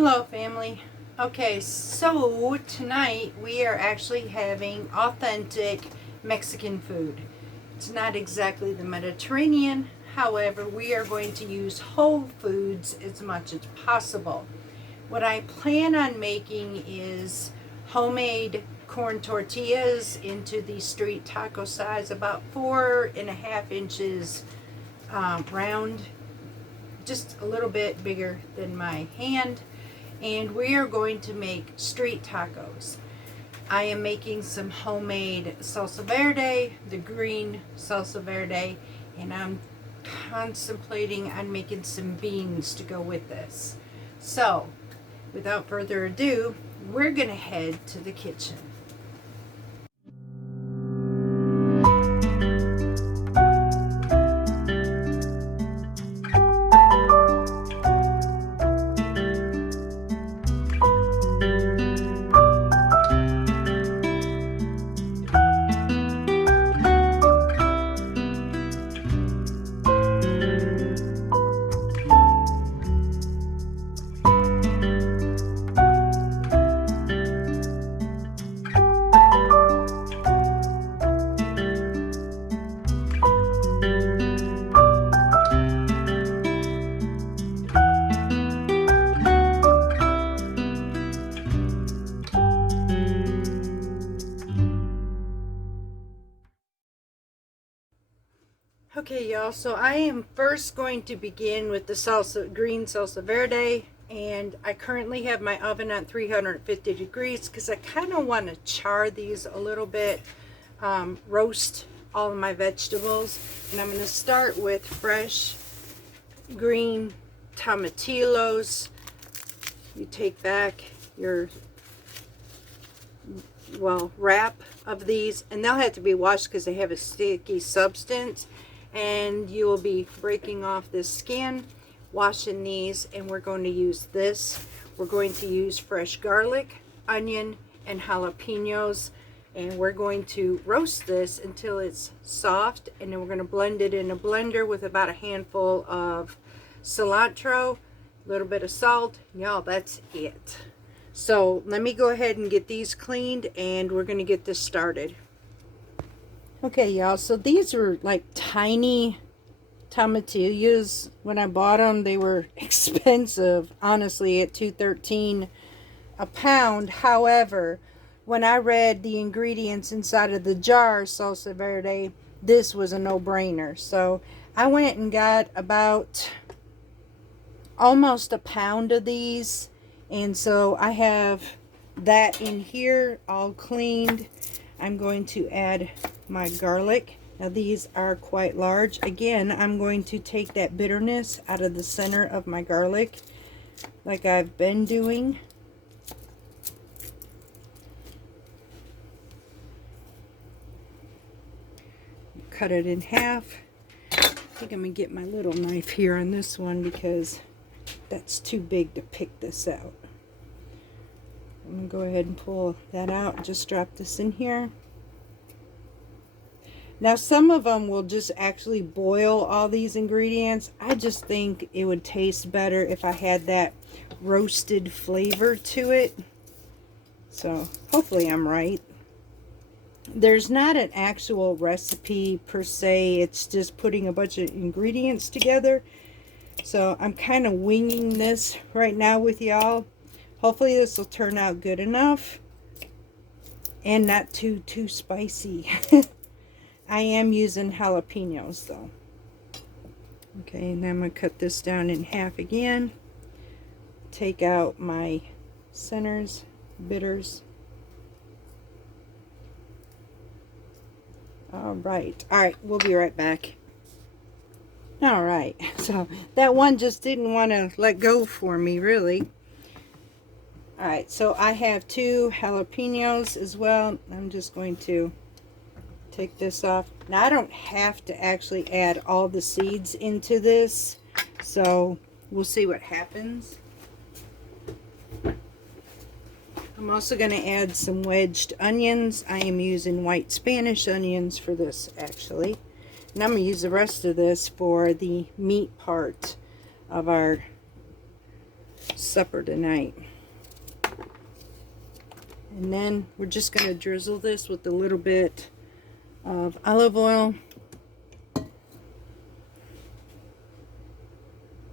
Hello family. Okay, so tonight we are actually having authentic Mexican food. It's not exactly the Mediterranean, however we are going to use whole foods as much as possible. What I plan on making is homemade corn tortillas into the street taco size, about 4.5 inches round, just a little bit bigger than my hand. And we are going to make street tacos. I am making some homemade salsa verde, the green salsa verde, and I'm contemplating on making some beans to go with this. So, without further ado, we're gonna head to the kitchen. Okay, y'all, so I am first going to begin with the green salsa verde, and I currently have my oven on 350 degrees because I kind of want to char these a little bit, roast all of my vegetables. And I'm going to start with fresh green tomatillos. You take back your wrap of these, and they'll have to be washed because they have a sticky substance, and you will be breaking off this skin, washing these, and we're going to use this. We're going to use fresh garlic, onion, and jalapenos, and we're going to roast this until it's soft, and then we're going to blend it in a blender with about a handful of cilantro, a little bit of salt. Y'all, that's it. So let me go ahead and get these cleaned, and we're going to get this started. Okay, y'all, so these are like tiny tomatillos. When I bought them, they were expensive, honestly, at $2.13 a pound. However, when I read the ingredients inside of the jar salsa verde, this was a no-brainer. So I went and got about almost a pound of these, and so I have that in here all cleaned. I'm going to add my garlic. Now these are quite large. Again, I'm going to take that bitterness out of the center of my garlic like I've been doing. Cut it in half. I think I'm going to get my little knife here on this one because that's too big to pick this out. I'm going to go ahead and pull that out and just drop this in here. Now some of them will just actually boil all these ingredients. I just think it would taste better if I had that roasted flavor to it. So hopefully I'm right. There's not an actual recipe per se. It's just putting a bunch of ingredients together. So I'm kind of winging this right now with y'all. Hopefully this will turn out good enough and not too spicy. I am using jalapenos though. Okay, and then I'm going to cut this down in half again. Take out my centers, bitters. Alright, we'll be right back. Alright, so that one just didn't want to let go for me, really. Alright, so I have 2 jalapenos as well. I'm just going to take this off. Now I don't have to actually add all the seeds into this, so we'll see what happens. I'm also going to add some wedged onions. I am using white Spanish onions for this actually. And I'm going to use the rest of this for the meat part of our supper tonight. And then we're just going to drizzle this with a little bit of olive oil.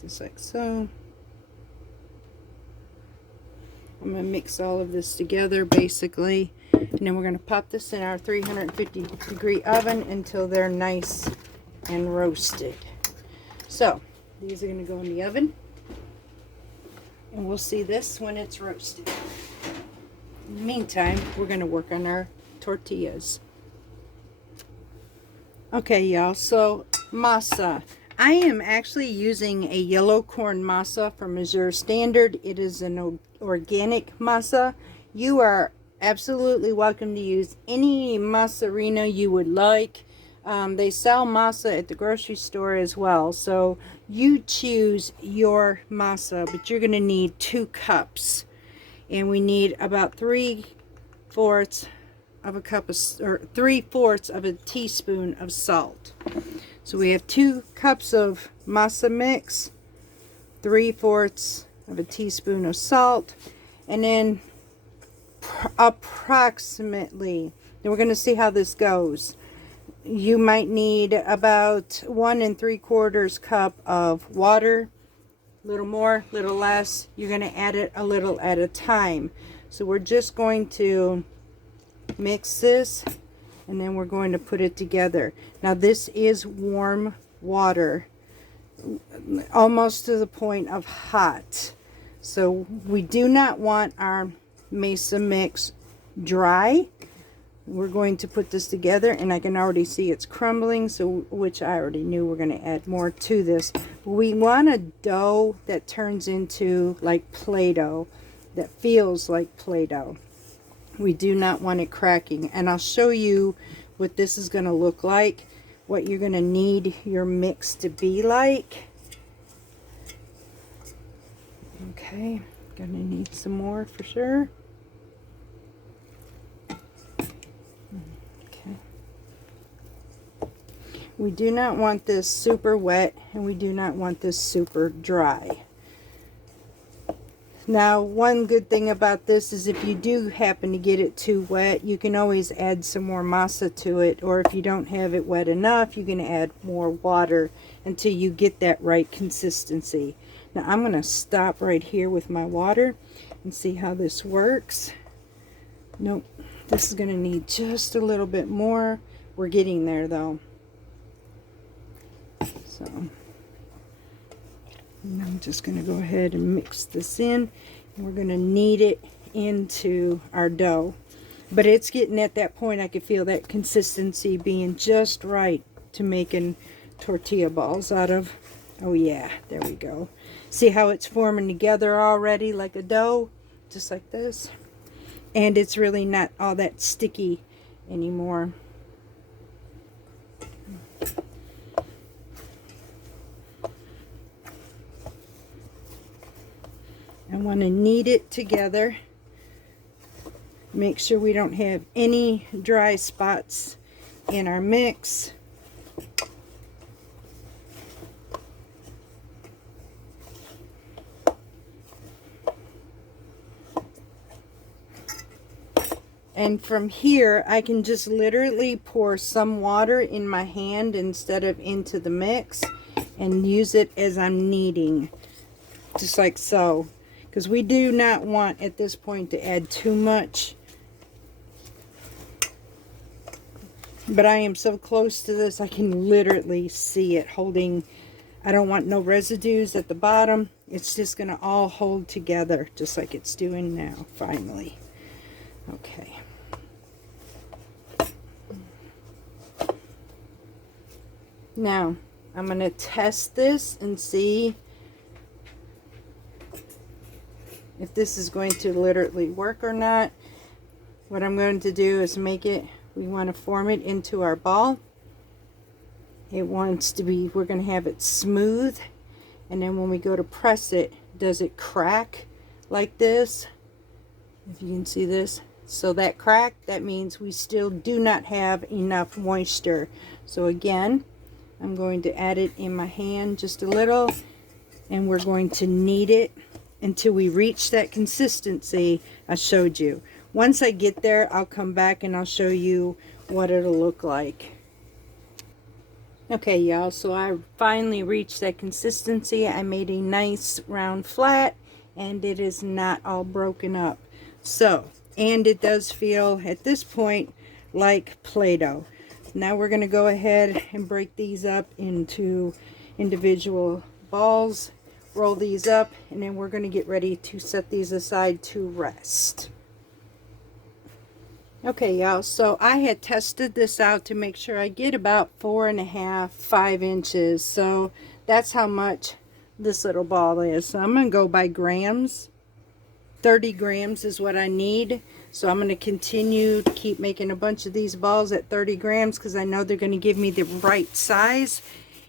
Just like so. I'm going to mix all of this together basically. And then we're going to pop this in our 350 degree oven until they're nice and roasted. So these are going to go in the oven. And we'll see this when it's roasted. In the meantime, we're going to work on our tortillas. Okay, y'all, so masa. I am actually using a yellow corn masa from Missouri Standard. It is an organic masa. You are absolutely welcome to use any masarina you would like. They sell masa at the grocery store as well. So you choose your masa, but you're going to need 2 cups. And we need about 3/4 of a cup of, or 3/4 of a teaspoon of salt. So we have 2 cups of masa mix, 3/4 of a teaspoon of salt, and then approximately, then we're going to see how this goes. You might need about 1 3/4 cup of water. Little more, little less. You're going to add it a little at a time. So we're just going to mix this, and then we're going to put it together. Now this is warm water, almost to the point of hot. So we do not want our masa mix dry. We're going to put this together, and I can already see it's crumbling, so which I already knew we're going to add more to this. We want a dough that turns into like Play-Doh, that feels like Play-Doh. We do not want it cracking, and I'll show you what this is going to look like, what you're going to need your mix to be like. Okay, gonna need some more for sure. We do not want this super wet, and we do not want this super dry. Now, one good thing about this is if you do happen to get it too wet, you can always add some more masa to it, or if you don't have it wet enough, you can add more water until you get that right consistency. Now, I'm going to stop right here with my water and see how this works. Nope, this is going to need just a little bit more. We're getting there though. So I'm just going to go ahead and mix this in. We're going to knead it into our dough. But it's getting at that point, I can feel that consistency being just right to making tortilla balls out of. Oh yeah, there we go. See how it's forming together already like a dough? Just like this. And it's really not all that sticky anymore. I want to knead it together. Make sure we don't have any dry spots in our mix. And from here, I can just literally pour some water in my hand instead of into the mix and use it as I'm kneading, just like so. Because we do not want at this point to add too much. But I am so close to this, I can literally see it holding. I don't want no residues at the bottom. It's just going to all hold together, just like it's doing now, finally. Okay. Now, I'm going to test this and see if this is going to literally work or not. What I'm going to do is make it, we want to form it into our ball. It wants to be, we're going to have it smooth, and then when we go to press it, does it crack like this? If you can see this. So that crack, that means we still do not have enough moisture. So again, I'm going to add it in my hand just a little, and we're going to knead it until we reach that consistency I showed you. Once I get there, I'll come back and I'll show you what it'll look like. Okay, y'all, so I finally reached that consistency. I made a nice round flat, and it is not all broken up. So, and it does feel at this point like Play-Doh. Now we're going to go ahead and break these up into individual balls, roll these up, and then we're going to get ready to set these aside to rest. Okay, y'all, so I had tested this out to make sure I get about 4.5, 5 inches. So that's how much this little ball is. So I'm going to go by grams. 30 grams is what I need. So I'm going to continue to keep making a bunch of these balls at 30 grams because I know they're going to give me the right size.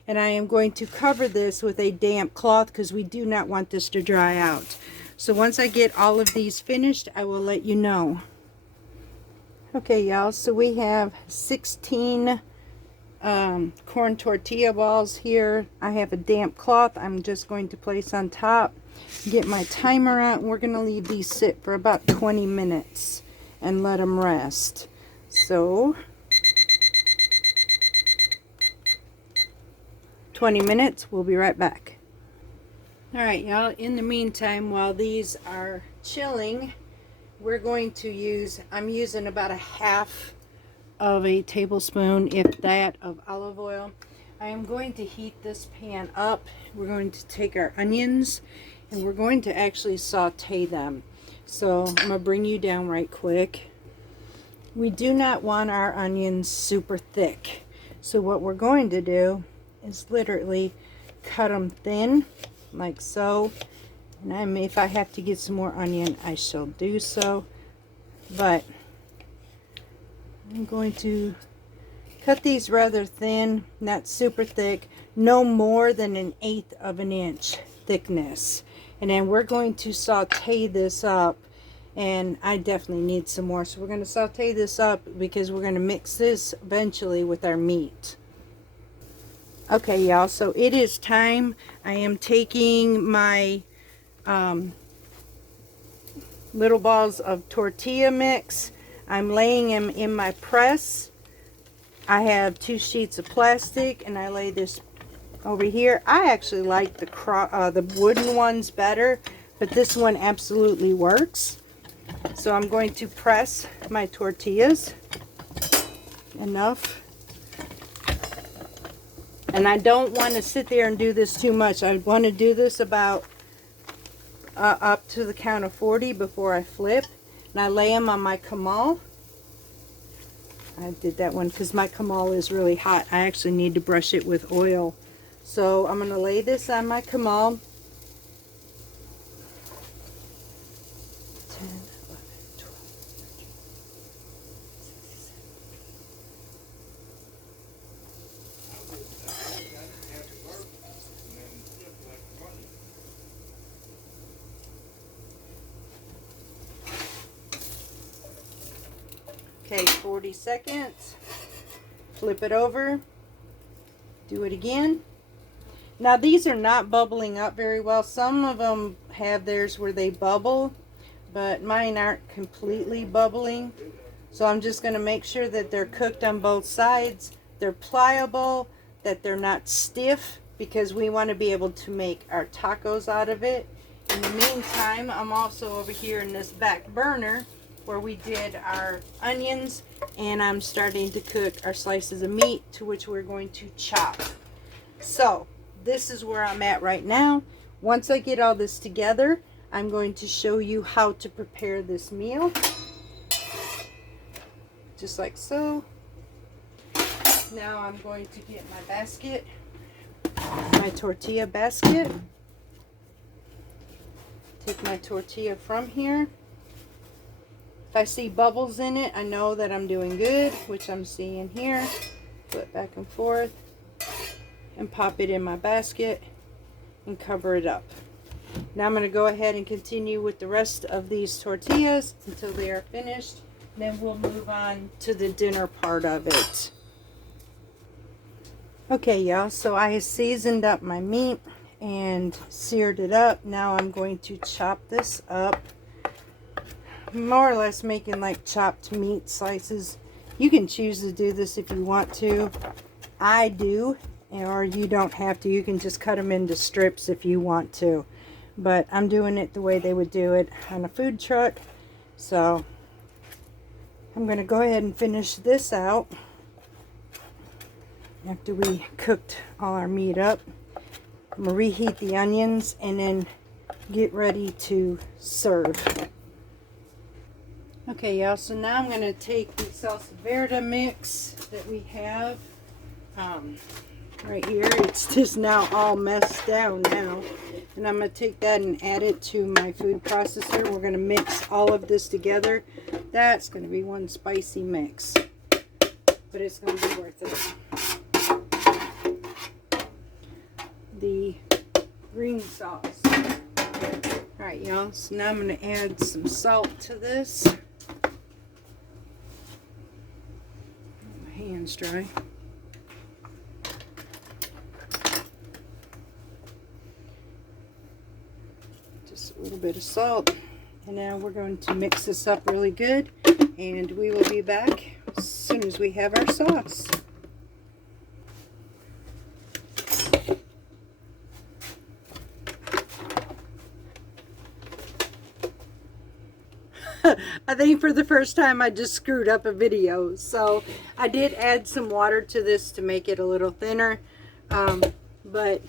And I am going to cover this with a damp cloth because we do not want this to dry out. So once I get all of these finished, I will let you know. Okay, y'all, so we have 16 corn tortilla balls here. I have a damp cloth I'm just going to place on top. Get my timer out, and we're going to leave these sit for about 20 minutes and let them rest. So 20 minutes, we'll be right back. Alright, y'all, in the meantime, while these are chilling, we're going to use, I'm using about 1/2 of a tablespoon, if that, of olive oil. I am going to heat this pan up. We're going to take our onions and we're going to actually saute them. So I'm going to bring you down right quick. We do not want our onions super thick. So what we're going to do is literally cut them thin, like so. And if I have to get some more onion, I shall do so. But I'm going to cut these rather thin, not super thick, no more than 1/8 of an inch thickness. And then we're going to saute this up. And I definitely need some more. So we're going to saute this up because we're going to mix this eventually with our meat. Okay, y'all, so it is time. I am taking my little balls of tortilla mix. I'm laying them in my press. I have 2 sheets of plastic and I lay this over here. I actually like the wooden ones better, but this one absolutely works. So I'm going to press my tortillas enough. And I don't want to sit there and do this too much. I want to do this about up to the count of 40 before I flip. And I lay them on my comal. I did that one because my comal is really hot. I actually need to brush it with oil. So I'm going to lay this on my comal. 10, 11, 12, 13, 16, 17. Okay, 40 seconds. Flip it over. Do it again. Now these are not bubbling up very well. Some of them have theirs where they bubble, but mine aren't completely bubbling. So I'm just going to make sure that they're cooked on both sides. They're pliable, that they're not stiff, because we want to be able to make our tacos out of it. In the meantime, I'm also over here in this back burner where we did our onions, and I'm starting to cook our slices of meat, to which we're going to chop. So this is where I'm at right now. Once I get all this together, I'm going to show you how to prepare this meal. Just like so. Now I'm going to get my basket, my tortilla basket. Take my tortilla from here. If I see bubbles in it, I know that I'm doing good, which I'm seeing here. Flip back and forth and pop it in my basket and cover it up. Now I'm going to go ahead and continue with the rest of these tortillas until they are finished. Then we'll move on to the dinner part of it. Okay, y'all, so I have seasoned up my meat and seared it up. Now I'm going to chop this up, more or less making like chopped meat slices. You can choose to do this if you want to. I do, or you don't have to. You can just cut them into strips if you want to. But I'm doing it the way they would do it on a food truck. So I'm going to go ahead and finish this out after we cooked all our meat up. I'm going to reheat the onions and then get ready to serve. Okay, y'all, so now I'm going to take the salsa verde mix that we have right here. It's just now all messed down now. And I'm going to take that and add it to my food processor. We're going to mix all of this together. That's going to be one spicy mix. But it's going to be worth it. The green sauce. Alright, y'all, so now I'm going to add some salt to this. My hand's dry. Just a little bit of salt. And now we're going to mix this up really good. And we will be back as soon as we have our sauce. I think for the first time I just screwed up a video. So I did add some water to this to make it a little thinner. But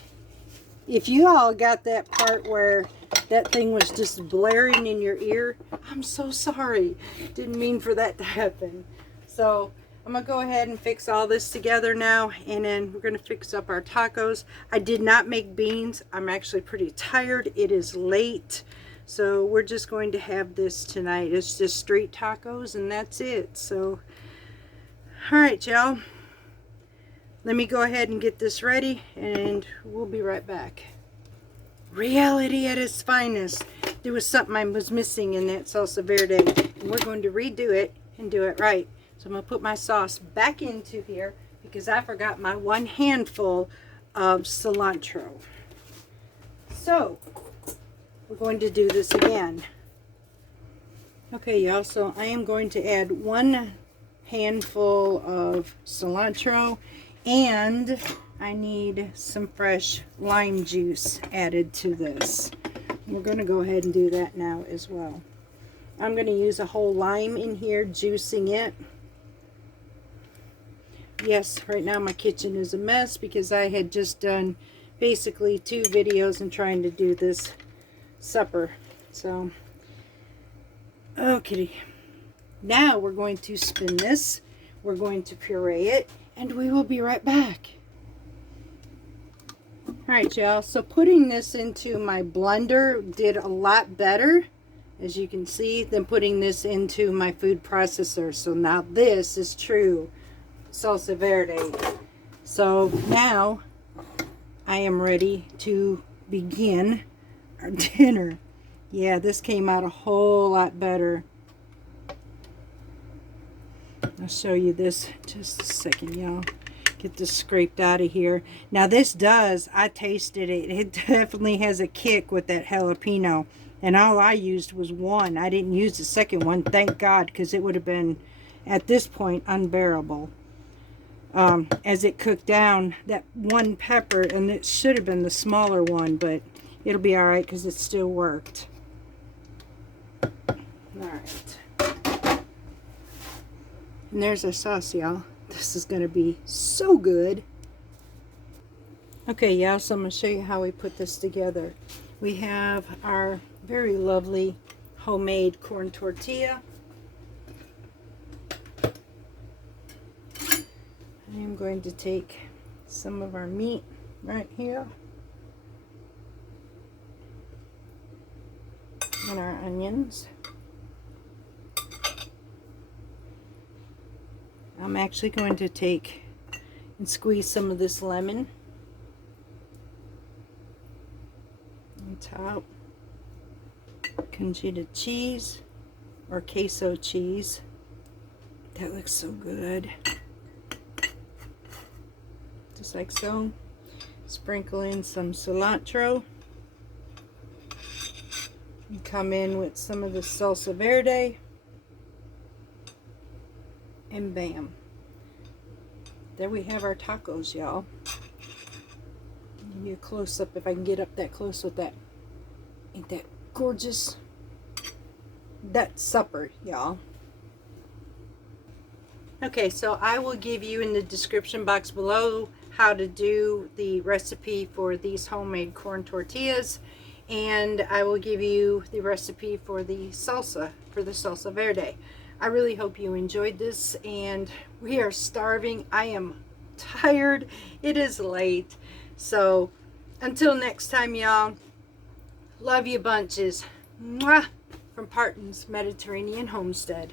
if you all got that part where that thing was just blaring in your ear, I'm so sorry. Didn't mean for that to happen. So I'm going to go ahead and fix all this together now. And then we're going to fix up our tacos. I did not make beans. I'm actually pretty tired. It is late. So we're just going to have this tonight. It's just street tacos and that's it. So, alright y'all. Let me go ahead and get this ready and we'll be right back. Reality at its finest. There was something I was missing in that salsa verde. And we're going to redo it and do it right. So I'm going to put my sauce back into here because I forgot my one handful of cilantro. So we're going to do this again. Okay, y'all, so I am going to add 1 handful of cilantro and I need some fresh lime juice added to this. We're going to go ahead and do that now as well. I'm going to use a whole lime in here, juicing it. Yes, right now my kitchen is a mess because I had just done basically 2 videos and trying to do this supper. So, okay. Now we're going to spin this. We're going to puree it and we will be right back. Alright y'all, so putting this into my blender did a lot better, as you can see, than putting this into my food processor. So now this is true salsa verde. So now I am ready to begin our dinner. Yeah, this came out a whole lot better. I'll show you this just a second, y'all. Get this scraped out of here. Now this does, I tasted it. It definitely has a kick with that jalapeno. And all I used was 1. I didn't use the second one, thank God, because it would have been, at this point, unbearable. As it cooked down, that 1 pepper, and it should have been the smaller one, but it'll be alright because it still worked. Alright. And there's our sauce, y'all. This is going to be so good. Okay, y'all, so I'm going to show you how we put this together. We have our very lovely homemade corn tortilla. I am going to take some of our meat right here. And our onions. I'm actually going to take and squeeze some of this lemon on top. Congealed cheese or queso cheese. That looks so good. Just like so. Sprinkle in some cilantro. And come in with some of the salsa verde. And bam. There we have our tacos, y'all. Give you a close up if I can get up that close with that. Ain't that gorgeous? That's supper, y'all. Okay, so I will give you in the description box below how to do the recipe for these homemade corn tortillas, and I will give you the recipe for the salsa, for the salsa verde. I really hope you enjoyed this, and we are starving. I am tired. It is late. So until next time, y'all, love you bunches. Mwah! From Parton's Mediterranean Homestead.